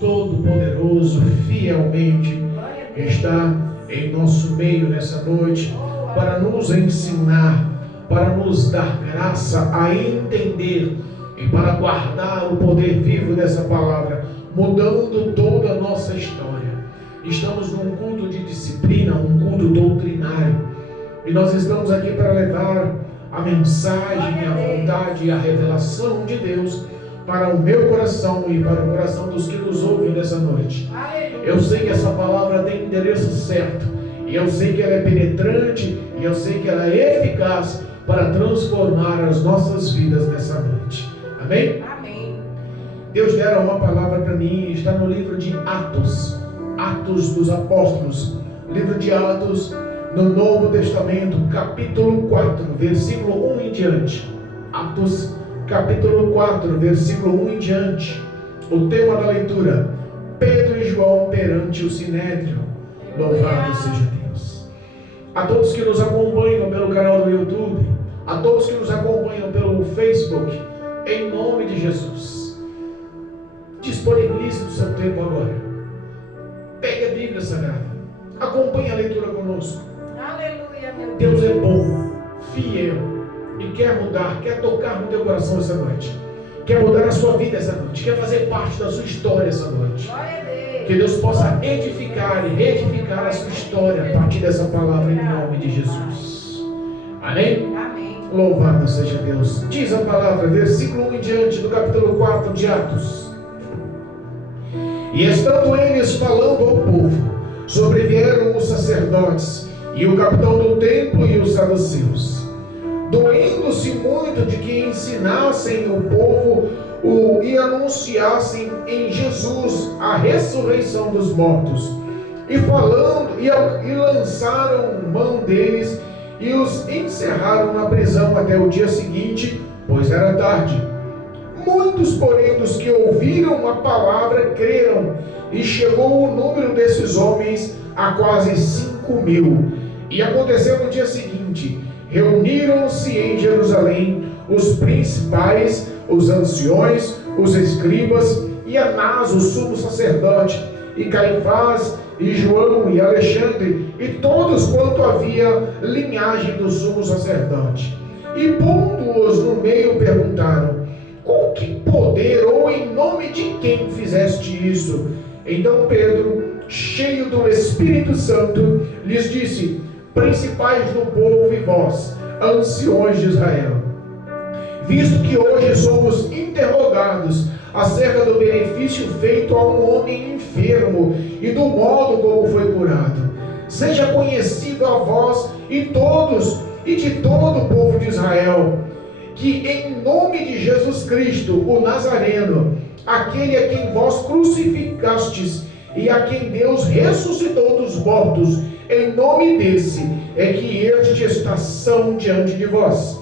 Todo-Poderoso fielmente está em nosso meio nessa noite para nos ensinar, para nos dar graça a entender e para guardar o poder vivo dessa palavra, mudando toda a nossa história. Estamos num culto de disciplina, um culto doutrinário, e nós estamos aqui para levar a mensagem, a vontade e a revelação de Deus para o meu coração e para o coração dos que nos ouvem nessa noite. Eu sei que essa palavra tem endereço certo, e eu sei que ela é penetrante, e eu sei que ela é eficaz para transformar as nossas vidas nessa noite. Amém? Amém. Deus dera uma palavra para mim, está no livro de Atos, Atos dos Apóstolos, livro de Atos, no Novo Testamento, capítulo 4, versículo 1 em diante. Atos, capítulo 4, versículo 1 em diante. O tema da leitura: Pedro e João perante o Sinédrio. Louvado seja Deus. A todos que nos acompanham pelo canal do YouTube, a todos que nos acompanham pelo Facebook, em nome de Jesus, disponibilize o seu tempo agora. Pegue a Bíblia Sagrada, acompanhe a leitura conosco. Aleluia, meu Deus é bom, fiel, e quer mudar, quer tocar no teu coração essa noite, quer mudar a sua vida essa noite, quer fazer parte da sua história essa noite. Glória a Deus. Que Deus possa edificar e reedificar a sua história a partir dessa palavra, em nome de Jesus. Amém? Amém. Louvado seja Deus. Diz a palavra, versículo 1 em diante do capítulo 4 de Atos. E estando eles falando ao povo, sobrevieram os sacerdotes e o capitão do templo e os saduceus, doendo-se muito de que ensinassem o povo e anunciassem em Jesus a ressurreição dos mortos, e falando e lançaram mão deles e os encerraram na prisão até o dia seguinte, pois era tarde. Muitos, porém, dos que ouviram a palavra creram, e chegou o número desses homens a quase 5.000. E aconteceu no dia seguinte: reuniram-se em Jerusalém os principais, os anciões, os escribas, e Anás, o sumo sacerdote, e Caifás, e João, e Alexandre, e todos quanto havia linhagem do sumo sacerdote. E pondo-os no meio, perguntaram: com que poder ou em nome de quem fizeste isso? Então Pedro, cheio do Espírito Santo, lhes disse: principais do povo e vós, anciões de Israel, visto que hoje somos interrogados acerca do benefício feito a um homem enfermo e do modo como foi curado, seja conhecido a vós e todos e de todo o povo de Israel, que em nome de Jesus Cristo, o Nazareno, aquele a quem vós crucificastes e a quem Deus ressuscitou dos mortos, em nome desse é que este está são diante de vós.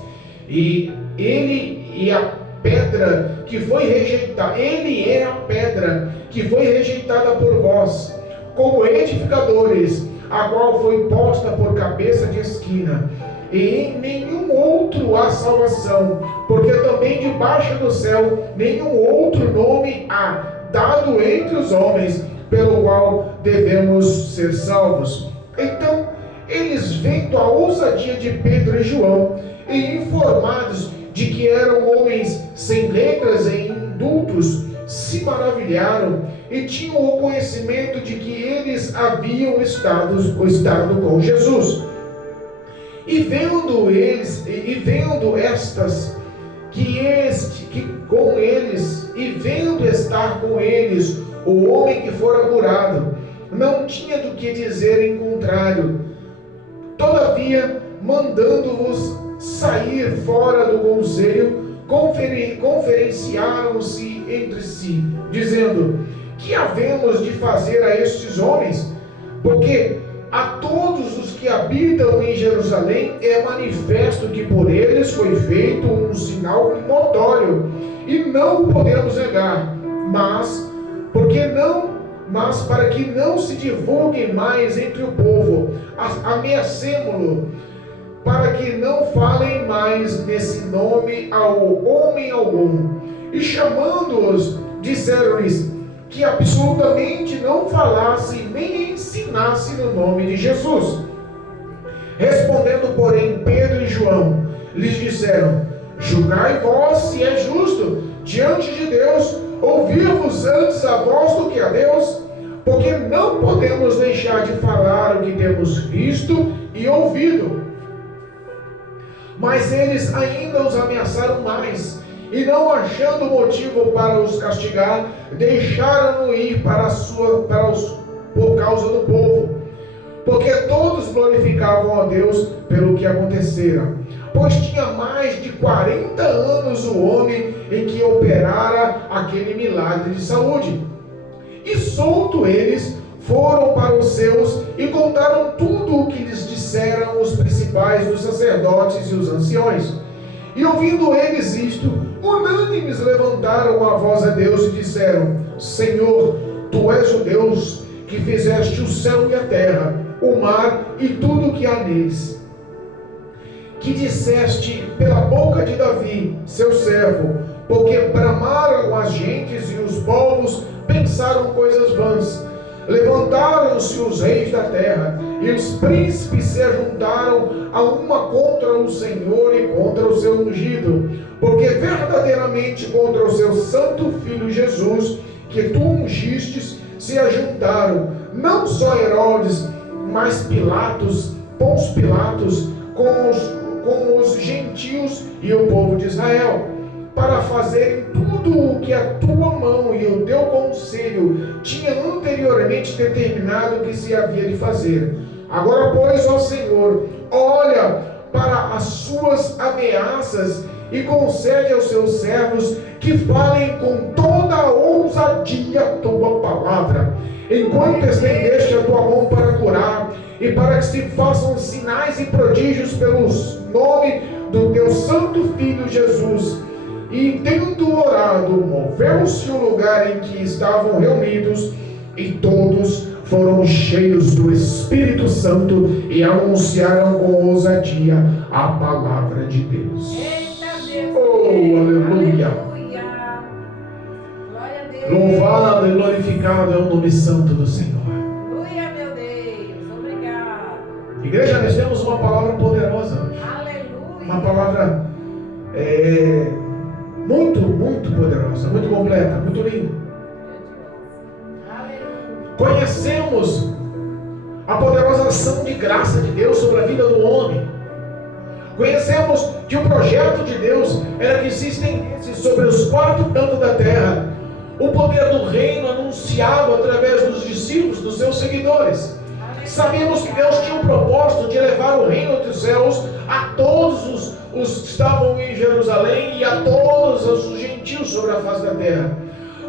E ele e a pedra que foi rejeitada, ele é a pedra que foi rejeitada por vós, como edificadores, a qual foi posta por cabeça de esquina. E em nenhum outro há salvação, porque também debaixo do céu nenhum outro nome há dado entre os homens, pelo qual devemos ser salvos. Então, eles, vendo a ousadia de Pedro e João, e informados de que eram homens sem letras e indultos, se maravilharam e tinham o conhecimento de que eles haviam estado com Jesus. E vendo eles, e vendo estas, que com eles, e vendo estar com eles o homem que fora curado, não tinha do que dizer em contrário. Todavia, mandando-vos sair fora do conselho, conferenciaram-se entre si, dizendo: que havemos de fazer a estes homens? Porque a todos os que habitam em Jerusalém é manifesto que por eles foi feito um sinal notório, e não o podemos negar, mas para que não se divulgue mais entre o povo, ameacemo-lo, para que não falem mais nesse nome ao homem algum. E chamando-os, disseram-lhes: que absolutamente não falasse nem ensinasse no nome de Jesus. Respondendo, porém, Pedro e João, lhes disseram: julgai vós se é justo diante de Deus ouvir-vos antes a vós do que a Deus, porque não podemos deixar de falar o que temos visto e ouvido. Mas eles ainda os ameaçaram mais, e não achando motivo para os castigar, deixaram-no ir por causa do povo, porque todos glorificavam a Deus pelo que acontecera, pois tinha mais de 40 anos o homem em que operara aquele milagre de saúde. E solto eles, foram para os seus e contaram tudo o que lhes disseram os principais dos sacerdotes e os anciões. E ouvindo eles isto, unânimes levantaram a voz a Deus e disseram: Senhor, Tu és o Deus que fizeste o céu e a terra, o mar e tudo o que há neles. Que disseste pela boca de Davi, seu servo, porque bramaram as gentes e os povos pensaram coisas vãs. Levantaram-se os reis da terra, e os príncipes se ajuntaram a uma contra o Senhor e contra o seu ungido, porque verdadeiramente contra o seu santo Filho Jesus, que tu ungistes, se ajuntaram, não só Herodes, mas Pilatos, Pôncio Pilatos, com os gentios e o povo de Israel, para fazerem tudo o que a tua mão e o teu conselho tinha anteriormente determinado que se havia de fazer. Agora, pois, ó Senhor, olha para as suas ameaças e concede aos seus servos que falem com toda a ousadia a tua palavra, enquanto estendeste a tua mão para curar, e para que se façam sinais e prodígios pelo nome do teu santo Filho Jesus. E tendo orado, moveu-se o lugar em que estavam reunidos, e todos foram cheios do Espírito Santo e anunciaram com ousadia a palavra de Deus. Eita Deus! Oh, aleluia! Glória a Deus! Louvado e glorificado é o nome santo do Senhor. Aleluia, meu Deus! Obrigado! Igreja, nós temos uma palavra poderosa hoje. Aleluia! Uma palavra muito, muito poderosa, muito completa, muito linda. Conhecemos a poderosa ação de graça de Deus sobre a vida do homem. Conhecemos que o projeto de Deus era que se estendesse sobre os quatro cantos da terra o poder do reino anunciado através dos discípulos, dos seus seguidores. Sabemos que Deus tinha um propósito de levar o reino dos céus a todos os que estavam em Jerusalém e a todos os gentios sobre a face da terra.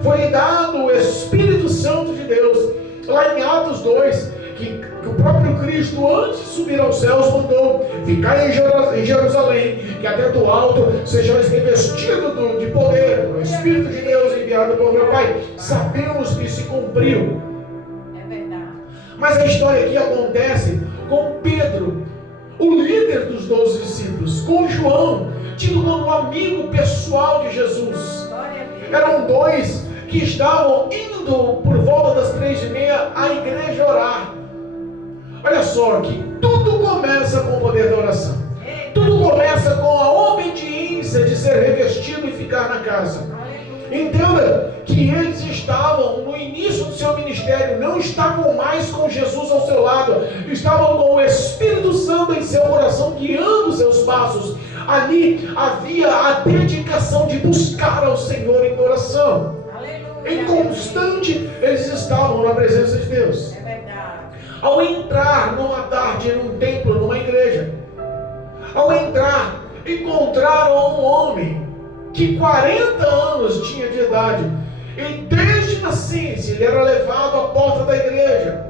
Foi dado o Espírito Santo de Deus, lá em Atos 2, que o próprio Cristo, antes de subir aos céus, mandou: ficar em Jerusalém, que até do alto sejais revestidos de poder, o Espírito de Deus enviado por meu Pai. Sabemos que se cumpriu. É verdade. Mas a história aqui acontece com Pedro, o líder dos 12 discípulos, com João, tido como amigo pessoal de Jesus. Glória a Deus. Eram dois que estavam indo por volta das 3:30 à igreja orar. Olha só que tudo começa com o poder da oração. Tudo começa com a obediência de ser revestido e ficar na casa. Entenda que eles estavam no início do seu ministério, não estavam mais com Jesus ao seu lado, estavam com o Espírito Santo em seu coração guiando seus passos. Ali havia a dedicação de buscar ao Senhor em oração. Em constante, eles estavam na presença de Deus. É verdade. Ao entrar numa tarde num templo, numa igreja, ao entrar, encontraram um homem que 40 anos tinha de idade, e desde nascença ele era levado à porta da igreja.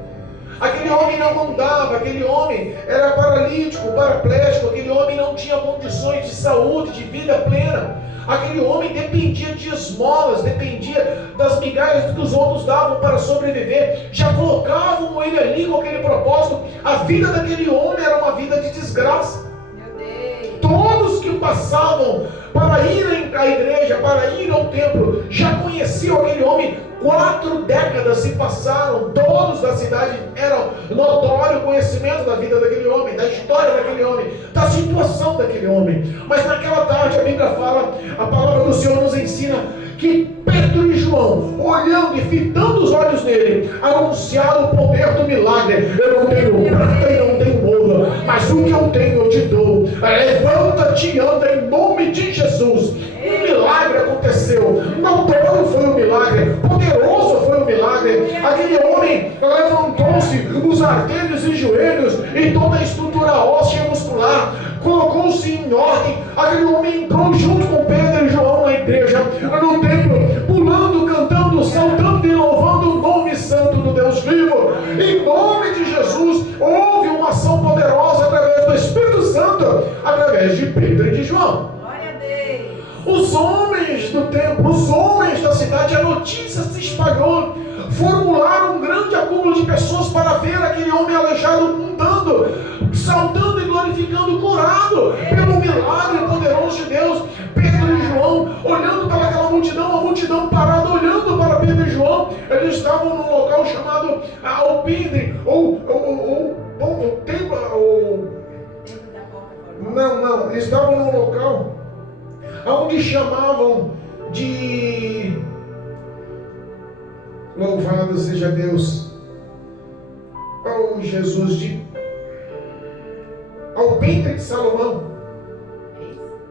Aquele homem não andava, aquele homem era paralítico, paraplégico, aquele homem não tinha condições de saúde, de vida plena. Aquele homem dependia de esmolas, dependia das migalhas que os outros davam para sobreviver. Já colocavam ele ali com aquele propósito. A vida daquele homem era uma vida de desgraça. Meu Deus. Todos que passavam para ir à igreja, para ir ao templo, já conheciam aquele homem. 4 décadas se passaram, todos da cidade eram notório conhecimento da vida daquele homem, da história daquele homem, da situação daquele homem. Mas naquela tarde a Bíblia fala, a palavra do Senhor nos ensina que Pedro e João, olhando e fitando os olhos nele, anunciaram o poder do milagre. Eu não tenho prata e não tenho ouro, mas o que eu tenho eu te dou. Levanta-te e anda em nome de Jesus. Um milagre aconteceu. Notório foi o milagre, poderoso foi o milagre. Aquele homem levantou-se, os artelhos e joelhos e toda a estrutura óssea e muscular colocou-se em ordem. Aquele homem entrou junto com Pedro e João na igreja, no templo, pulando, cantando, saltando e louvando o nome santo do Deus vivo. Em nome de Jesus, houve uma ação poderosa através do Espírito Santo, através de Pedro e de João. Glória a Deus. Os homens do templo, os homens da cidade, a notícia se espalhou. Formularam um grande acúmulo de pessoas para ver aquele homem aleijado andando, saltando e glorificando, curado pelo milagre poderoso de Deus. Pedro e João, olhando para aquela multidão, a multidão parada, olhando para Pedro e João, eles estavam num local chamado Alpendre, não, eles estavam num local onde chamavam de, louvado seja Deus, oh Jesus, de Alpendre de Salomão.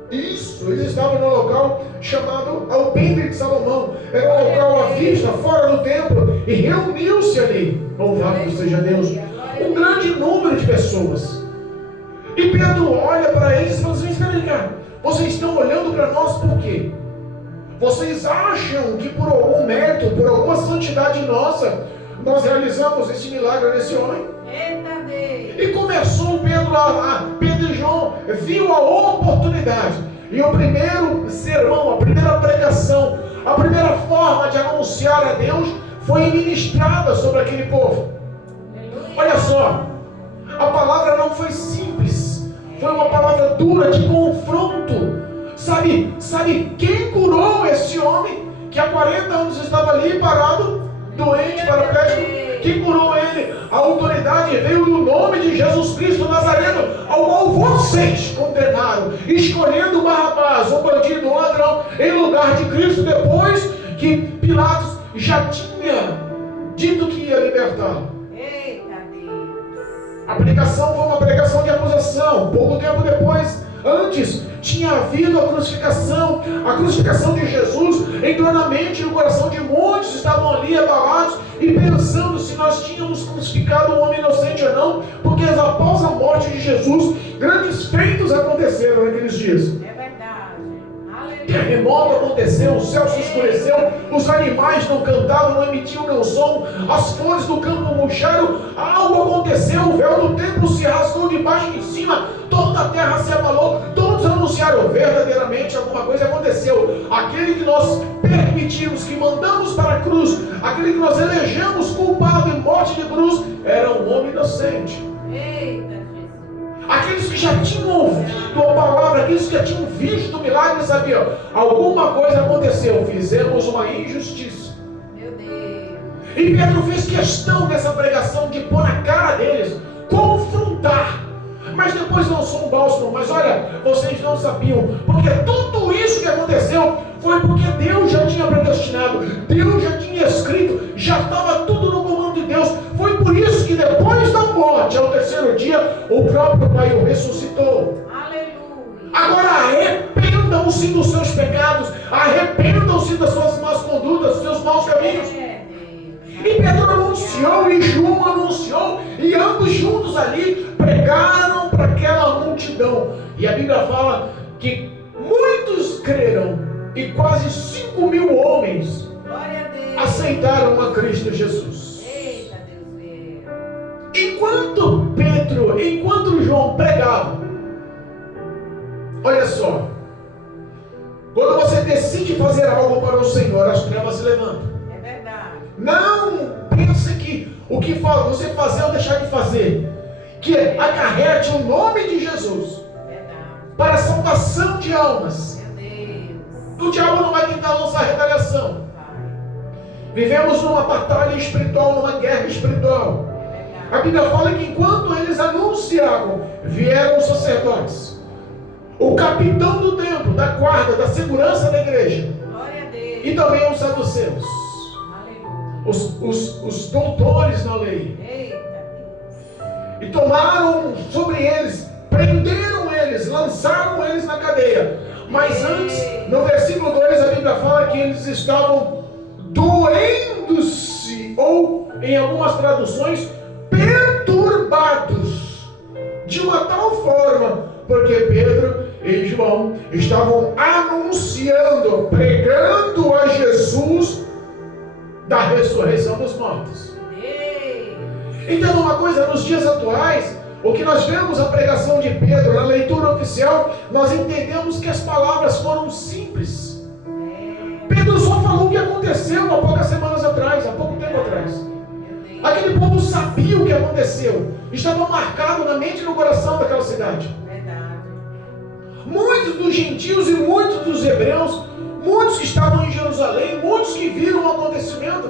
Isso, eles estavam no local chamado Alpendre de Salomão. Era um local à vista, fora do templo, e reuniu-se ali, louvado seja Deus, um grande número de pessoas. E Pedro olha para eles e fala assim: espera aí, cara, vocês estão olhando para nós por quê? Vocês acham que por algum mérito, por alguma santidade nossa, nós realizamos esse milagre nesse homem? Eita Deus. E começou Pedro e João viu a oportunidade. E o primeiro sermão, a primeira pregação, a primeira forma de anunciar a Deus foi ministrada sobre aquele povo. Olha só, a palavra não foi simples, foi uma palavra dura de confronto. Sabe quem curou esse homem que há 40 anos estava ali parado, doente, paraplégico? Quem curou ele? A autoridade veio no nome de Jesus Cristo Nazareno, ao qual vocês condenaram, escolhendo Barrabás, um bandido, um ladrão, em lugar de Cristo, depois que Pilatos já tinha dito que ia libertá-lo. Eita Deus. A pregação foi uma pregação de acusação. Pouco tempo depois, antes, tinha havido a crucificação de Jesus entrou na mente e no coração de muitos, estavam ali abalados e pensando se nós tínhamos crucificado um homem inocente ou não, porque após a morte de Jesus, grandes feitos aconteceram naqueles dias. É verdade. Aleluia. Terremoto aconteceu, o céu se escureceu, os animais não cantavam, não emitiam nenhum som, as flores do campo murcharam, algo aconteceu, o véu do templo se rasgou de baixo em cima, toda a terra se abalou, todos anunciaram verdadeiramente alguma coisa aconteceu. Aquele que nós permitimos, que mandamos para a cruz, aquele que nós elegemos culpado em morte de cruz, era um homem inocente. Eita Jesus. Aqueles que já tinham ouvido a palavra, aqueles que já tinham visto o milagre, sabiam, alguma coisa aconteceu, fizemos uma injustiça. Meu Deus. E Pedro fez questão dessa pregação de pôr na cara deles, confrontar. Mas depois lançou um bálsamo. Mas olha, vocês não sabiam, porque tudo isso que aconteceu foi porque Deus já tinha predestinado, Deus já tinha escrito, já estava tudo no comando de Deus. Foi por isso que depois da morte, ao terceiro dia, o próprio Pai o ressuscitou. Aleluia. Agora arrependam-se dos seus pecados, arrependam-se das suas más condutas, dos seus maus caminhos. E Pedro anunciou, e João anunciou, e ambos juntos ali pregaram para aquela multidão. E a Bíblia fala que muitos creram, e quase 5.000 homens aceitaram a Cristo Jesus. Eita Deus. Enquanto João pregava, olha só, quando você decide fazer algo para o Senhor, as trevas se levantam. É verdade. Não pense que o que você fazer ou deixar de fazer, que acarrete o nome de Jesus. Verdade. para a salvação de almas. Meu Deus. O diabo não vai tentar lançar retaliação. Pai. Vivemos numa batalha espiritual, numa guerra espiritual. É verdade. A Bíblia fala que enquanto eles anunciavam, vieram os sacerdotes, o capitão do templo, da guarda, da segurança da igreja, Glória a Deus. e também os saduceus, Aleluia. os doutores na lei, Eita Deus. e tomaram sobre eles, prenderam eles, lançaram eles na cadeia. Mas antes, no versículo 2, a Bíblia fala que eles estavam doendo-se, ou em algumas traduções, perturbados, de uma tal forma, porque Pedro e João estavam anunciando, pregando a Jesus da ressurreição dos mortos. Deus. Então, uma coisa, nos dias atuais, o que nós vemos a pregação de Pedro na leitura oficial, nós entendemos que as palavras foram simples. Pedro só falou o que aconteceu há poucas semanas atrás, há pouco tempo atrás. Meu Deus. Aquele povo sabia o que aconteceu, estava marcado na mente e no coração daquela cidade. Verdade. Muitos dos gentios e muitos dos hebreus, muitos que estavam em Jerusalém, muitos que viram o acontecimento,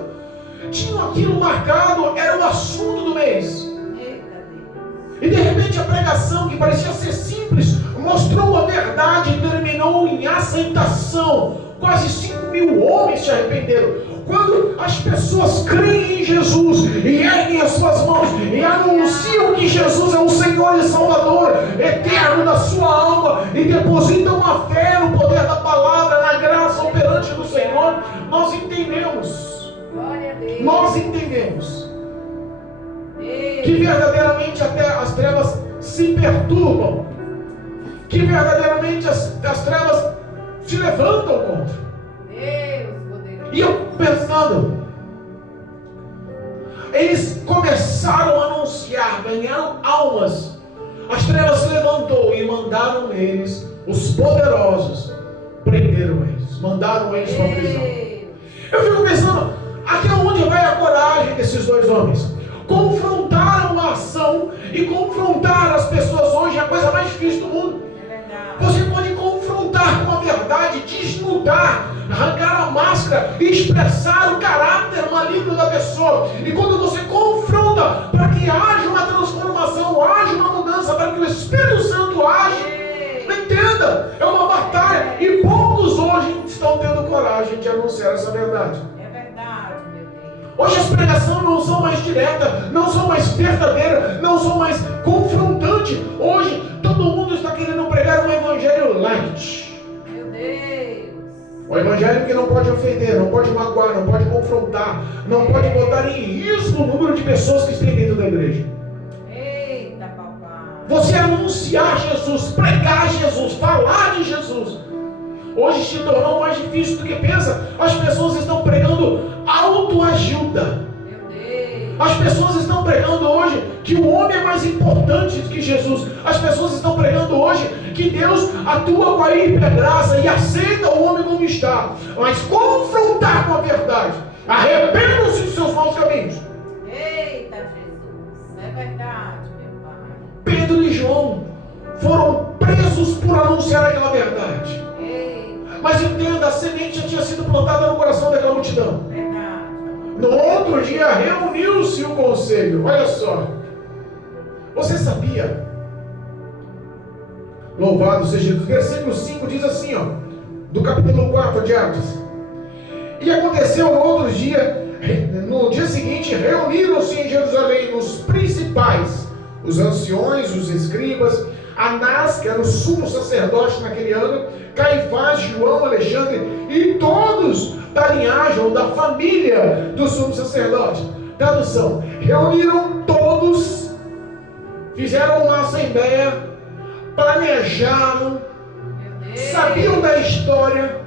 tinham aquilo marcado, era o assunto do mês. Eita Deus. E de repente a pregação, que parecia ser simples, mostrou a verdade e terminou em aceitação. Quase 5.000 homens se arrependeram. Quando as pessoas creem em Jesus e erguem as suas mãos e anunciam que Jesus é o Senhor e Salvador eterno da sua alma e depositam a fé no poder da palavra, na graça operante do Senhor, nós entendemos. Glória a Deus. Nós entendemos Deus. que verdadeiramente até as trevas se perturbam, que verdadeiramente as trevas se levantam contra. Deus poderoso. E eu pensando, eles começaram a anunciar, ganharam almas. As trevas se levantou e mandaram eles, os poderosos, prenderam eles, mandaram eles para a prisão. Eu fico pensando, até onde vai a coragem desses dois homens? Confrontaram a ação e confrontar as pessoas hoje é a coisa mais difícil do mundo. É verdade. Você pode confrontar com a verdade, desnudar, arrancar a máscara e expressar o caráter maligno da pessoa. E quando você confronta para que haja uma transformação, haja uma mudança, para que o Espírito Santo age, entenda, é uma batalha. E poucos hoje estão tendo coragem de anunciar essa verdade. É verdade, meu Deus. Hoje as pregações não são mais diretas, não são mais verdadeiras, não são mais confrontantes. Hoje todo mundo está querendo pregar um evangelho light. Meu Deus. O evangelho que não pode ofender, não pode magoar, não pode confrontar, não pode botar em risco o número de pessoas que estão dentro da igreja. Eita, papai. Você anunciar Jesus, pregar Jesus, falar de Jesus, hoje se tornou mais difícil do que pensa. As pessoas estão pregando autoajuda. Meu Deus. As pessoas estão pregando hoje que o homem é mais importante do que Jesus. As pessoas estão pregando hoje que Deus atua com a hipergraça e aceita o homem como está. Mas confrontar com a verdade, arrependam-se dos seus maus caminhos. Eita, Jesus. É verdade, meu Pai. Pedro e João foram presos por anunciar aquela verdade. Eita. Mas entenda, a semente já tinha sido plantada no coração daquela multidão. Verdade. No outro dia reuniu-se o conselho. Olha só. Você sabia? Louvado seja Deus. Versículo 5 diz assim, ó, do capítulo 4 de Atos. E aconteceu no outro dia, no dia seguinte, reuniram-se em Jerusalém os principais, os anciões, os escribas, Anás, que era o sumo sacerdote naquele ano, Caifás, João, Alexandre e todos da linhagem ou da família do sumo sacerdote. Tradução: reuniram todos, fizeram uma assembleia, planejaram, Meu Deus. sabiam da história.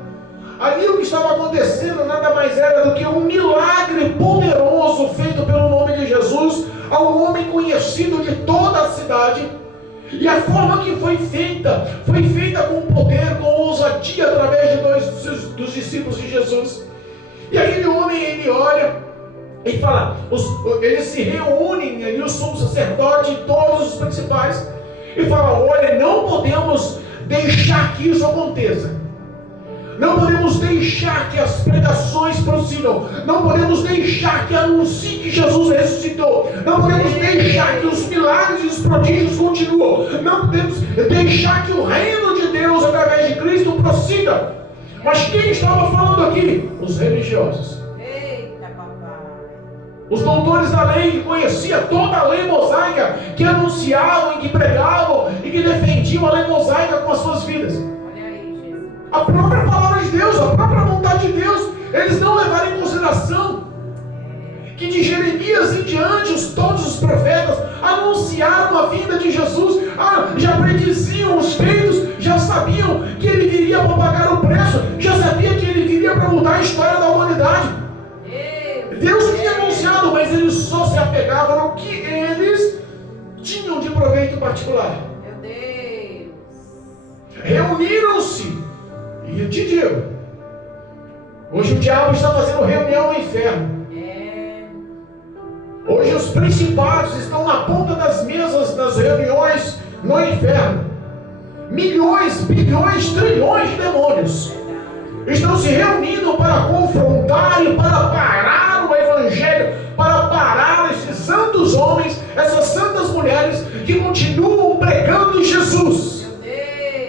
Ali o que estava acontecendo nada mais era do que um milagre poderoso feito pelo nome de Jesus a um homem conhecido de toda a cidade. E a forma que foi feita com poder, com ousadia, através de dois dos discípulos de Jesus. E aquele homem, ele olha e fala, eles se reúnem ali, o sumo sacerdote e todos os principais, e fala: olha, não podemos deixar que isso aconteça. Não podemos deixar que as pregações prossigam. Não podemos deixar que anuncie que Jesus ressuscitou. Não podemos deixar que os milagres e os prodígios continuem. Não podemos deixar que o reino de Deus através de Cristo prossiga. Mas quem estava falando aqui? Os religiosos. Eita, papai. Os doutores da lei que conheciam toda a lei mosaica, que anunciavam e que pregavam e que defendiam a lei mosaica com as suas vidas. Olha aí, Jesus. A própria palavra de Deus, a própria vontade de Deus, eles não levaram em consideração que de Jeremias em diante, todos os profetas anunciaram a vinda de Jesus, já prediziam os feitos, já sabiam que ele viria para pagar o preço, já sabia que ele viria para mudar a história da humanidade. Deus tinha anunciado, mas eles só se apegavam no que eles tinham de proveito particular. Meu Deus. Reuniram-se. E eu te digo, hoje o diabo está fazendo reunião no inferno. Hoje os principados estão na ponta das mesas das reuniões no inferno. Milhões, bilhões, trilhões de demônios estão se reunindo para confrontar e para parar o evangelho, para parar esses santos homens, essas santas mulheres que continuam pregando Jesus,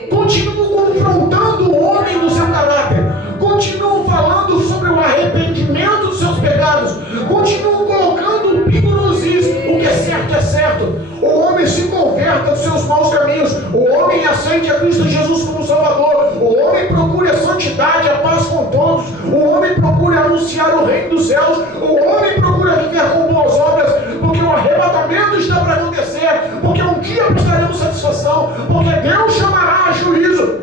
continuam confrontando o homem no seu caráter, continuam falando sobre o arrependimento dos seus pecados, continuam colocando o pingo nos is, o que é certo é certo. O homem se converta dos seus maus caminhos, o homem aceite a Cristo Jesus como Salvador, o homem procure a santidade, a paz com todos, o homem procure anunciar o reino dos céus, o homem procura viver com boas obras, porque o arrebatamento está para acontecer, porque um dia prestaremos satisfação, porque Deus chamará a juízo.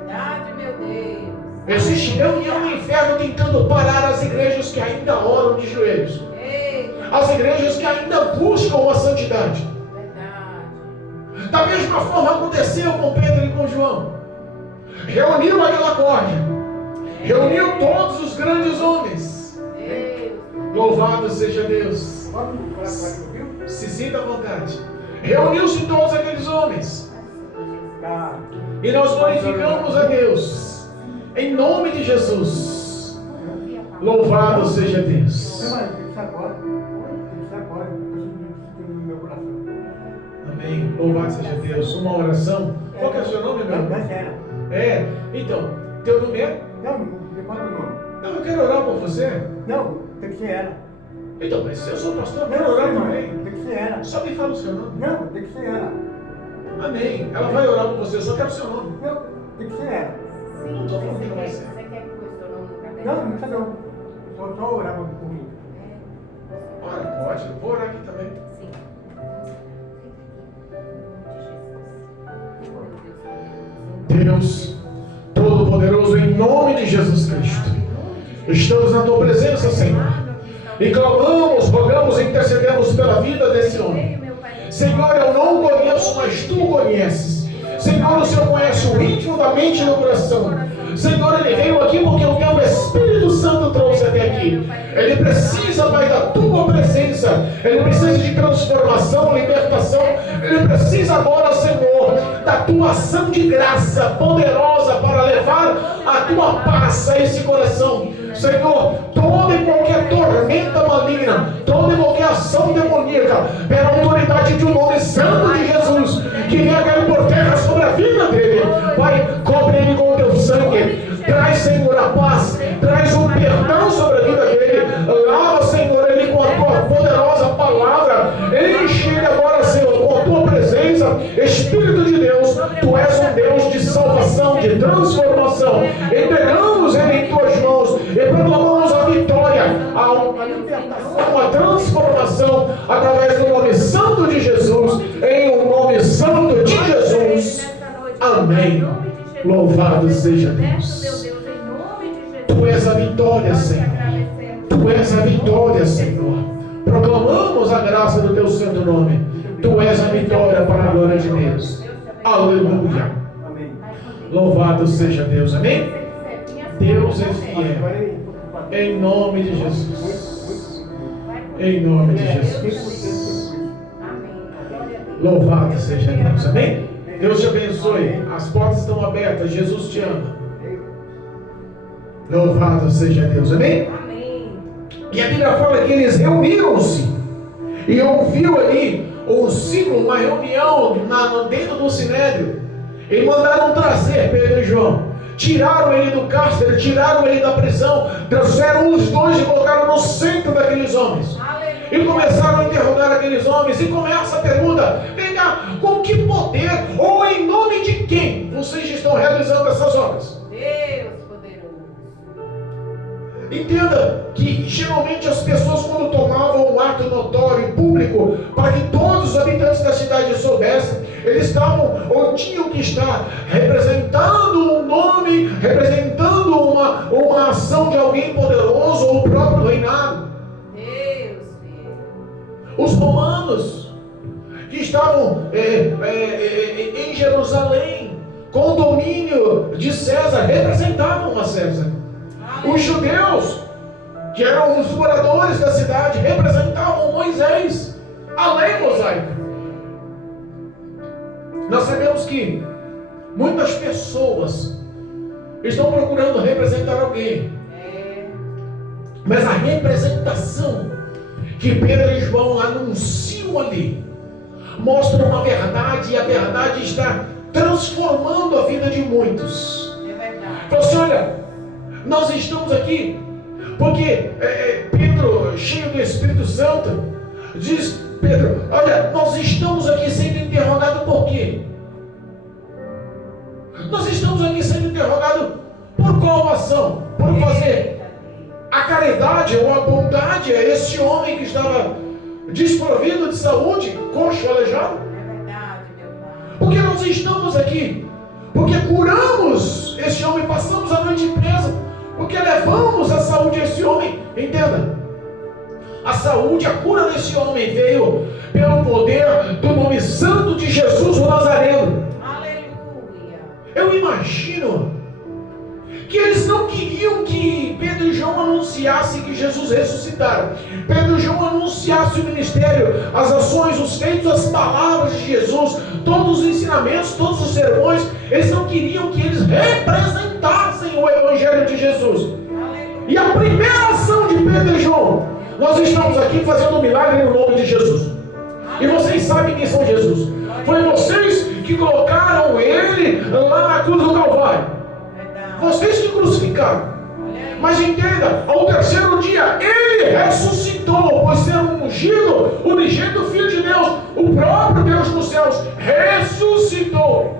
Verdade, meu Deus. Existe reunião no inferno tentando parar as igrejas que ainda oram de joelhos, as igrejas que ainda buscam a santidade. Da mesma forma aconteceu com Pedro e com João. Reuniu aquela corte, reuniu todos os grandes homens. Louvado seja Deus. Se sinta à vontade. Reuniu-se todos aqueles homens. E nós glorificamos a Deus em nome de Jesus. Louvado seja Deus. Amém. Louvado seja Deus. Uma oração. Qual que é o seu nome, meu irmão? Então, teu nome é? Não, me fala o nome. Não, eu quero orar por você. Não, tem que ser ela. Então, mas eu sou pastor, eu quero orar também. Tem que ser ela. Só me fala o seu nome. Não, tem que ser ela. Amém. Ela vai orar por você, eu só quero o seu nome. Não, tem que ser ela. Não estou falando com você. Você quer que o seu nome no caderno? Não, não precisa não. Só orar por mim. Ora, pode. Eu vou orar aqui também. Sim. Deus Todo-Poderoso, em nome de Jesus Cristo, estamos na Tua presença, Senhor, e clamamos, rogamos e intercedemos pela vida desse homem. Senhor, eu não conheço, mas Tu conheces. Senhor, o Senhor conhece o íntimo da mente e do coração. Senhor, ele veio aqui porque o Teu Espírito Santo trouxe até aqui. Ele precisa, Pai, da Tua presença. Ele precisa de transformação, libertação. Ele precisa agora, Senhor, da Tua ação de graça poderosa para levar a Tua paz a esse coração. Senhor, toda e qualquer tormenta maligna, toda e qualquer ação demoníaca, pela autoridade de um nome santo de Jesus, que venha cair por terra sobre a vida dele. Pai, cobre ele com o Teu sangue. Traz, Senhor, a paz. Traz um perdão sobre a vida dele. Lava, Senhor, ele com a Tua poderosa palavra. Enche ele agora, Senhor, com a Tua presença. Espírito de Deus, Tu és um Deus de salvação, de transformação. Entregamos ele em Tuas mãos e proclamamos a vitória, a libertação, a transformação através do nome santo de Jesus, em o nome santo de Jesus. Amém. Louvado seja Deus. Tu és a vitória, Senhor. Tu és a vitória, Senhor. Proclamamos a graça do Teu santo nome. Tu és a vitória para a glória de Deus. Aleluia. Louvado seja Deus. Amém? Deus é fiel. Em nome de Jesus. Em nome de Jesus. Louvado seja Deus. Amém? Deus te abençoe. As portas estão abertas. Jesus te ama. Louvado seja Deus. Amém? Amém. E a Bíblia fala que eles reuniram-se. E ouviu ali um ciclo, uma reunião dentro do Sinédrio. E mandaram trazer Pedro e João. Tiraram ele do cárcere, tiraram ele da prisão, trouxeram os dois e colocaram no centro daqueles homens. Aleluia. E começaram a interrogar aqueles homens. E começa a pergunta: vem cá, com que poder ou em nome de quem vocês estão realizando essas obras? Deus poderoso. Entenda que geralmente as pessoas, quando tomavam um ato notório e público, para que todos os habitantes da cidade soubessem, eles estavam ou tinham que estar representando um nome, representando uma ação de alguém poderoso ou o próprio reinado. Deus, filho. Os romanos que estavam em Jerusalém com o domínio de César representavam a César. Os judeus, que eram os moradores da cidade, representavam Moisés, a lei mosaica. Nós sabemos que muitas pessoas estão procurando representar alguém, mas a representação que Pedro e João anunciam ali mostra uma verdade, e a verdade está transformando a vida de muitos. É verdade. Então, assim, olha, nós estamos aqui porque Pedro, cheio do Espírito Santo, diz: Pedro, olha, nós estamos aqui sendo interrogados por quê? Nós estamos aqui sendo interrogados por qual ação? Por fazer a caridade ou a bondade a esse homem que estava desprovido de saúde, coxo, aleijado? É verdade, meu Pai. Porque nós estamos aqui, porque curamos esse homem, passamos a noite presa, porque levamos a saúde a esse homem. Entenda, a saúde, a cura desse homem veio pelo poder do nome santo de Jesus o Nazareno. Aleluia. Eu imagino que eles não queriam que Pedro e João anunciassem que Jesus ressuscitaram. Pedro e João anunciassem o ministério, as ações, os feitos, as palavras de Jesus, todos os ensinamentos, todos os sermões. Eles não queriam que eles representassem o Evangelho de Jesus. Aleluia. E a primeira ação de Pedro e João: nós estamos aqui fazendo um milagre no nome de Jesus. E vocês sabem quem são Jesus. Foi vocês que colocaram ele lá na cruz do Calvário. Vocês que crucificaram. Mas entenda, ao terceiro dia ele ressuscitou, por ser ungido, o unigênito Filho de Deus, o próprio Deus dos céus ressuscitou.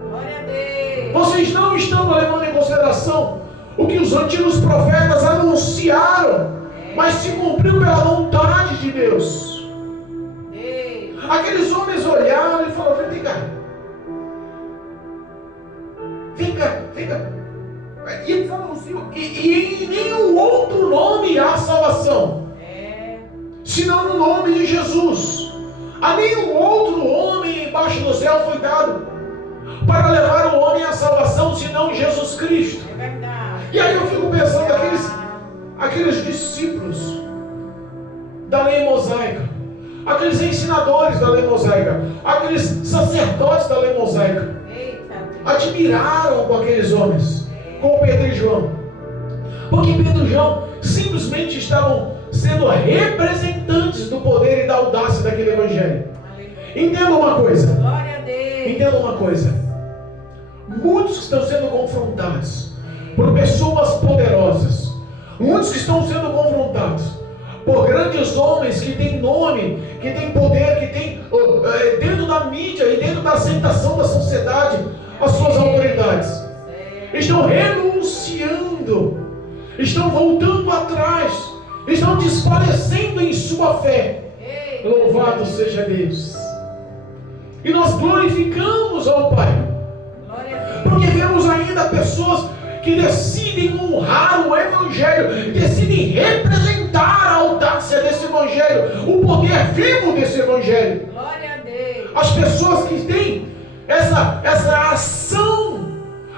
Glória a Deus. Vocês não estão levando em consideração o que os antigos profetas anunciaram, mas se cumpriu pela vontade de Deus. Aqueles homens olharam e falaram: vem cá, vem cá, vem cá. E eles anunciam, e em nenhum outro nome há salvação, senão no nome de Jesus. A nenhum outro homem embaixo do céu foi dado para levar o homem à salvação, senão Jesus Cristo. É verdade. E aí eu fico pensando, aqueles discípulos da lei mosaica, aqueles ensinadores da lei mosaica, aqueles sacerdotes da lei mosaica, admiraram com aqueles homens, com Pedro e João, porque Pedro e João simplesmente estavam sendo representantes do poder e da audácia daquele evangelho. Entenda uma coisa, Glória a Deus. entenda uma coisa: muitos que estão sendo confrontados por pessoas poderosas, muitos que estão sendo confrontados por grandes homens que têm nome, que têm poder, que têm dentro da mídia e dentro da aceitação da sociedade as suas autoridades, estão renunciando, estão voltando atrás, estão desfalecendo em sua fé. Louvado seja Deus. E nós glorificamos ao Pai, porque vemos ainda pessoas que decidem honrar o Evangelho, decidem representar a audácia desse Evangelho, o poder vivo desse Evangelho. Glória a Deus. As pessoas que têm essa ação,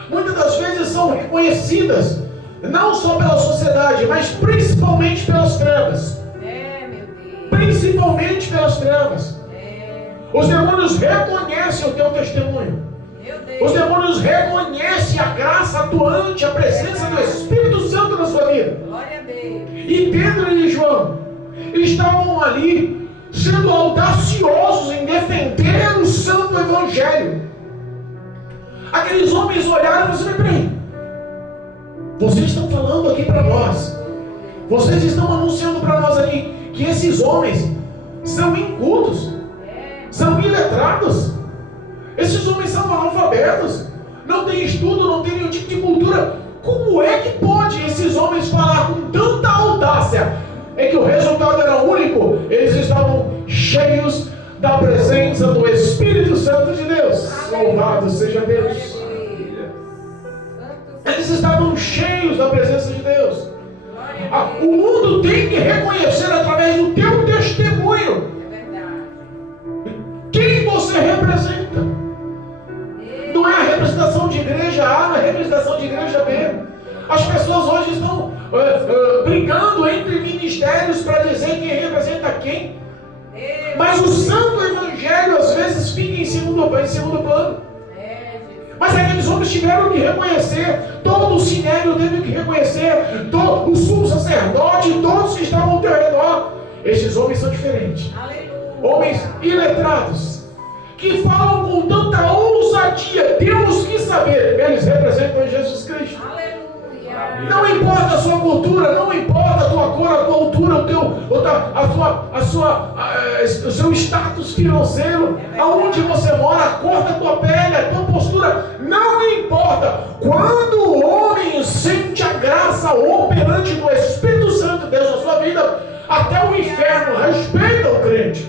muitas das vezes são reconhecidas, não só pela sociedade, mas principalmente pelas trevas. Meu Deus. Principalmente pelas trevas. Os demônios reconhecem o teu testemunho. Meu Deus. Os demônios reconhecem a graça atuante, a presença do Espírito Santo na sua vida. Glória a Deus. E Pedro e João estavam ali sendo audaciosos em defender o santo evangelho. Aqueles homens olharam e disseram: peraí, vocês estão falando aqui para nós, vocês estão anunciando para nós aqui que esses homens são incultos, são iletrados, esses homens são analfabetos, não têm estudo, não têm nenhum tipo de cultura. Como é que pode esses homens falar com tanta audácia? É que o resultado era único: eles estavam cheios da presença do Espírito Santo de Deus. Louvado seja Deus. Eles estavam cheios da presença de Deus. O mundo tem que reconhecer através do teu testemunho quem você representa. Não é a representação de igreja A, não é a representação de igreja B. As pessoas hoje estão brigando entre ministérios para dizer quem representa quem. Mas o santo evangelho às vezes fica em segundo plano. Mas aqueles homens tiveram que reconhecer, todo o sinédrio teve que reconhecer, todo o sumo sacerdote, todos que estavam ao teu redor. Esses homens são diferentes. Homens iletrados, que falam com tanta ousadia. Temos que saber, eles representam Jesus Cristo. Não importa a sua cultura, não importa a tua cor, a tua altura, o seu status financeiro, aonde você mora, a cor da tua pele, a tua postura, não importa. Quando o homem sente a graça operante do Espírito Santo de Deus na sua vida, até o inferno respeita o crente.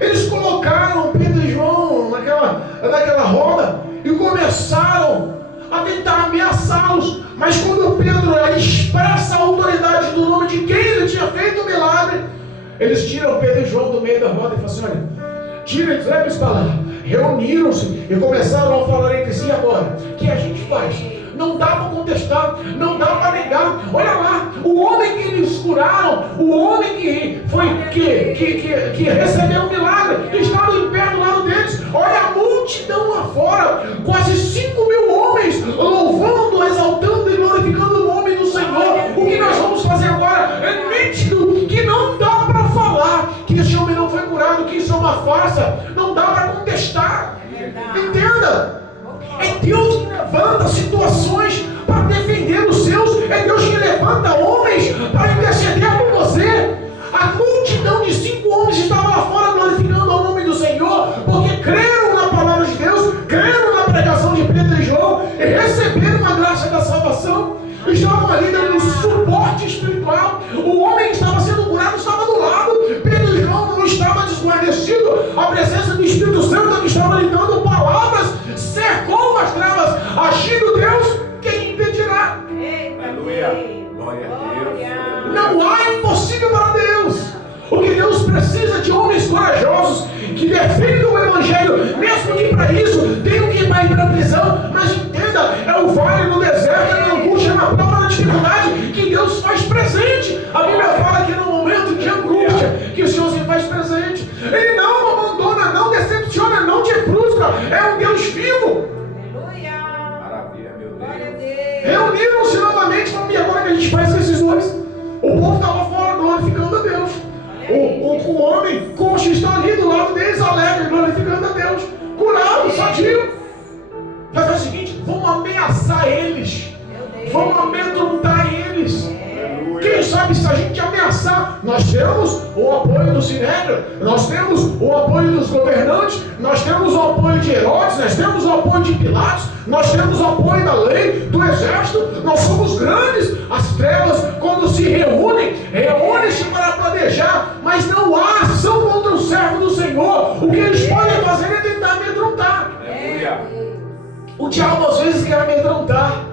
Eles colocaram Pedro e João naquela roda e começaram a tentar ameaçá-los. Mas quando Pedro expressa a autoridade do nome de quem ele tinha feito o milagre, eles tiram Pedro e João do meio da roda e falam assim: olha, tira eles, leva eles para lá. Reuniram-se e começaram a falar entre si: agora, o que a gente faz? Não dá para contestar, não dá para negar. Olha lá, o homem que eles curaram, o homem que recebeu o milagre, estava em pé do lado deles. Olha a multidão lá fora, quase 5.000 homens louvando, exaltando e glorificando o nome do Senhor. O que nós vamos fazer agora? É nítido que não dá para falar que esse homem não foi curado, que isso é uma farsa. Não dá para contestar. Entenda. É Deus que levanta situações para defender os seus. É Deus que levanta homens para interceder por você. A multidão de 5 homens estava lá fora glorificando o nome do Senhor, porque creram na palavra de Deus, creram na pregação de Pedro e João e receberam a graça da salvação. Estavam ali dando um suporte espiritual. O homem que estava sendo curado estava do lado. Pedro e João não estavam desguarnecidos. A presença do Espírito Santo que estava lhe dando palavras cercou as trevas. Agindo Deus, quem impedirá? Aleluia. Glória a Deus. Não há impossível para Deus. O que Deus precisa de homens corajosos que defendam o Evangelho, mesmo que para isso tenham que ir para a prisão. Mas entenda, é o vale no deserto, é na angústia, é na prova, na dificuldade que Deus faz presente. A Bíblia fala que no momento de angústia que o Senhor se faz presente. Ele não abandona, não decepciona, não te frustra. É um Deus vivo. Aleluia. Maravilha, meu Glória a Deus. Deus. Reuniram-se novamente, falaram: e agora que a gente faz com esses homens? O povo estava fora glorificando a Deus. O homem coxo está ali do lado deles, alegre, glorificando a Deus. Curado, sadio. Mas é o seguinte: vamos ameaçar eles. Vamos amedrontar eles. Quem sabe se a gente ameaçar, nós temos o apoio do Sinédrio, nós temos o apoio dos governantes, nós temos o apoio de Herodes, nós temos o apoio de Pilatos, nós temos o apoio da lei, do exército, nós somos grandes. As trevas, quando se reúnem-se para planejar, mas não há ação contra o servo do Senhor. O que eles podem fazer é tentar amedrontar. O diabo às vezes quer amedrontar.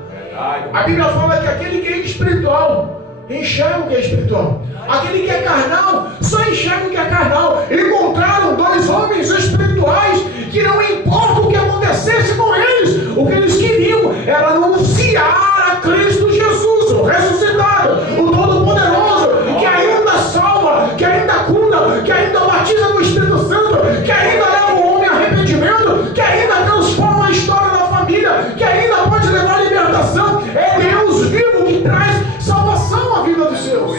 A Bíblia fala que aquele que é espiritual enxerga o que é espiritual. Aquele que é carnal só enxerga o que é carnal. Encontraram 2 homens espirituais que não importa o que acontecesse com eles, o que eles queriam era anunciar a Cristo Jesus, o ressuscitado, o Todo-Poderoso, que ainda salva, que ainda cura,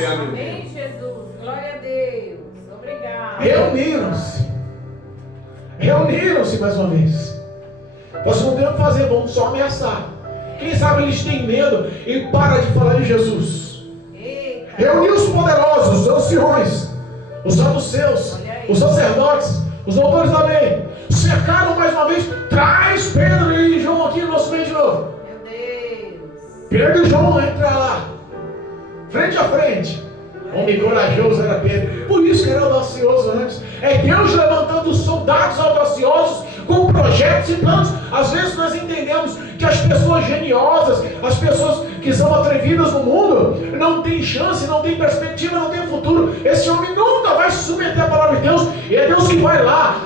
Aleluia, meu Amém, Deus. Jesus. Glória a Deus. Obrigado. Reuniram-se mais uma vez. Nós não temos que fazer, vamos só ameaçar. Quem sabe eles têm medo e param de falar de Jesus. Eita. Reuniu os poderosos, os anciões, os saduceus, os sacerdotes, os doutores da lei. Cercaram mais uma vez. Traz Pedro e João aqui no nosso meio de novo. Meu Deus. Pedro e João entram lá, frente a frente. Homem corajoso era Pedro. Por isso que era audacioso antes. É Deus levantando soldados audaciosos com projetos e planos. Às vezes nós entendemos que as pessoas geniosas, as pessoas que são atrevidas no mundo, não têm chance, não têm perspectiva, não têm futuro. Esse homem nunca vai se submeter à palavra de Deus. E é Deus que vai lá,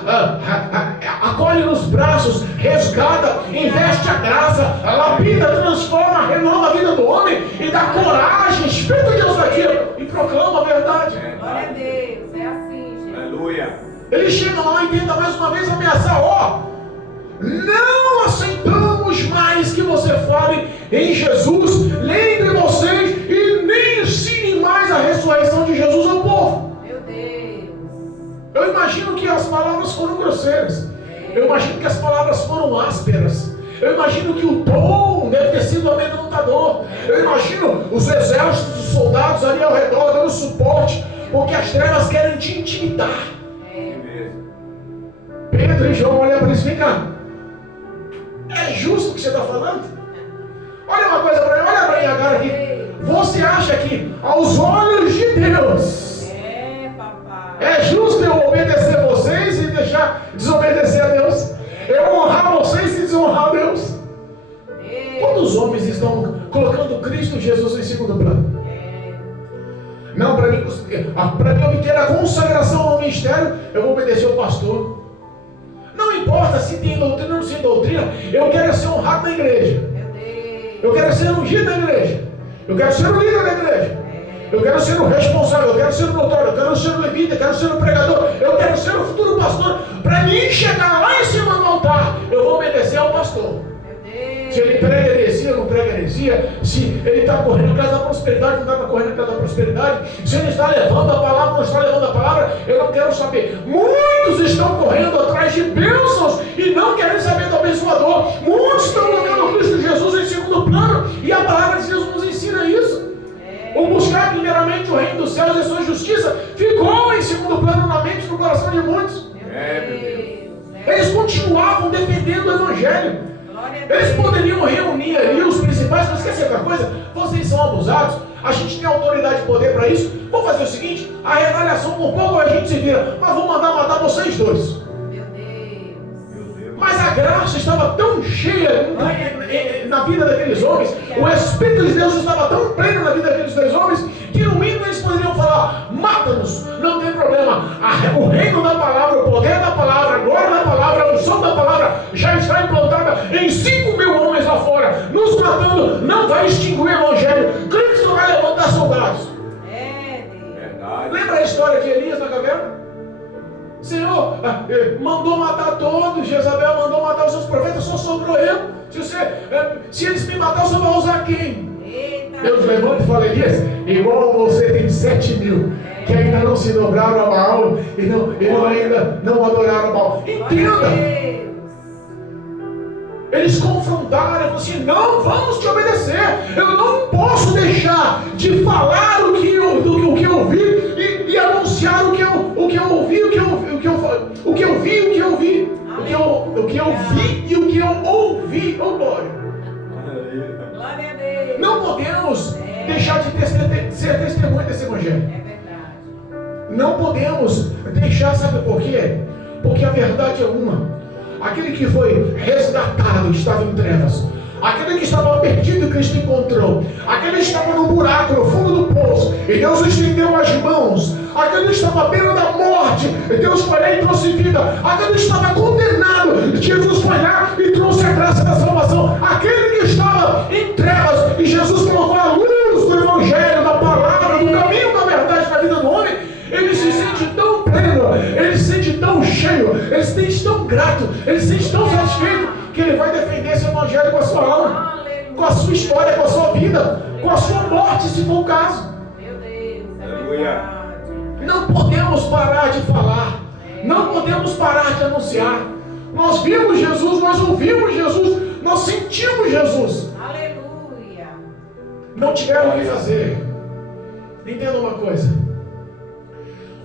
acolhe nos braços, resgata, investe a graça, lapida, transforma, renova a vida do homem e dá coragem, Espírito de Deus aqui, e proclama a verdade. Glória a Deus. É assim, gente. Aleluia. Ele chega lá e tenta mais uma vez ameaçar: não aceitamos mais que você fale em Jesus, lembre vocês e nem ensinem mais a ressurreição de Jesus ao povo. Meu Deus. Eu imagino que as palavras foram grosseiras, eu imagino que as palavras foram ásperas, eu imagino que o tom deve ter sido amedrontador, eu imagino os exércitos, os soldados ali ao redor dando suporte, porque as trevas querem te intimidar. Pedro e João olham para eles: vem cá, é justo o que você está falando? Olha uma coisa para mim, olha para mim agora aqui. Você acha que aos olhos de Deus é justo eu obedecer vocês e deixar desobedecer a Deus? Eu honrar vocês e desonrar a Deus? Quantos homens estão colocando Cristo Jesus em segundo plano? Não, para mim obter a consagração ao ministério, eu vou obedecer ao pastor. Não importa se tem doutrina ou não tem doutrina, eu quero ser honrado na igreja. Eu quero ser ungido na igreja. Eu quero ser o líder da igreja. Eu quero ser o responsável, eu quero ser o doutor, eu quero ser o levita, eu quero ser o pregador, eu quero ser o futuro pastor. Para mim chegar lá em cima do altar, eu vou obedecer ao pastor. Se ele prega heresia, não prega heresia. Se ele está correndo atrás da prosperidade, não está correndo atrás da prosperidade. Se ele está levando a palavra, não está levando a palavra, eu não quero saber. Muitos estão correndo atrás de bênçãos e não querem saber do abençoador. Muitos estão colocando Cristo Jesus em segundo plano e a palavra de Deus nos ensina isso. O buscar primeiramente o reino dos céus e a sua justiça ficou em segundo plano na mente e no coração de muitos. Eles continuavam defendendo o evangelho. Eles poderiam reunir ali os principais, mas esquece outra coisa: vocês são abusados, a gente tem autoridade e poder para isso. Vamos fazer o seguinte: a retaliação por pouco a gente se vira, mas vou mandar matar vocês dois. Meu Deus. Mas a graça estava tão cheia na vida daqueles homens, o Espírito de Deus estava tão pleno na vida daqueles dois homens, que no mínimo eles poderiam falar: mata-nos, não tem problema. O reino da palavra, o poder da palavra, a glória da palavra, a unção da palavra já está implantada em 5.000 homens lá fora, nos matando. Não vai extinguir o evangelho. Cristo vai levantar soldados. Verdade. Lembra a história de Elias na caverna? O Senhor mandou matar todos, Jezabel mandou matar os seus profetas, só sobrou eu. Se eles me matarem, você vai usar quem? Deus levanta e fala: Elias, igual você tem 7.000 que ainda não se dobraram a Baal e ainda não adoraram a Baal. Entenda! Eles confrontaram e assim: não vamos te obedecer. Eu não posso deixar de falar o que eu vi e anunciar o que eu ouvi, o que eu vi e o que eu ouvi. Oh, glória! Glória a Deus. Não podemos deixar de ser testemunha desse evangelho. É verdade. Não podemos deixar, sabe por quê? Porque a verdade é uma. Aquele que foi resgatado estava em trevas. Aquele que estava perdido, Cristo encontrou. Aquele que estava no buraco, no fundo do poço, e Deus estendeu as mãos. Aquele que estava à beira da morte, e Deus foi lá e trouxe vida. Aquele que estava condenado, Jesus foi lá e trouxe a graça da salvação. Aquele que estava em trevas, e Jesus colocou a luz do evangelho, da palavra, do caminho da verdade na vida do homem. Ele se sente tão pleno, ele se sente tão cheio, ele se sente tão grato, ele se sente tão satisfeito, que ele vai defender esse evangelho com a sua alma, com a sua história, com a sua vida, com a sua morte, se for o caso. Meu Deus. Não podemos parar de falar. Não podemos parar de anunciar. Nós vimos Jesus, nós ouvimos Jesus, nós sentimos Jesus. Aleluia. Não tiveram o que fazer. Entenda uma coisa.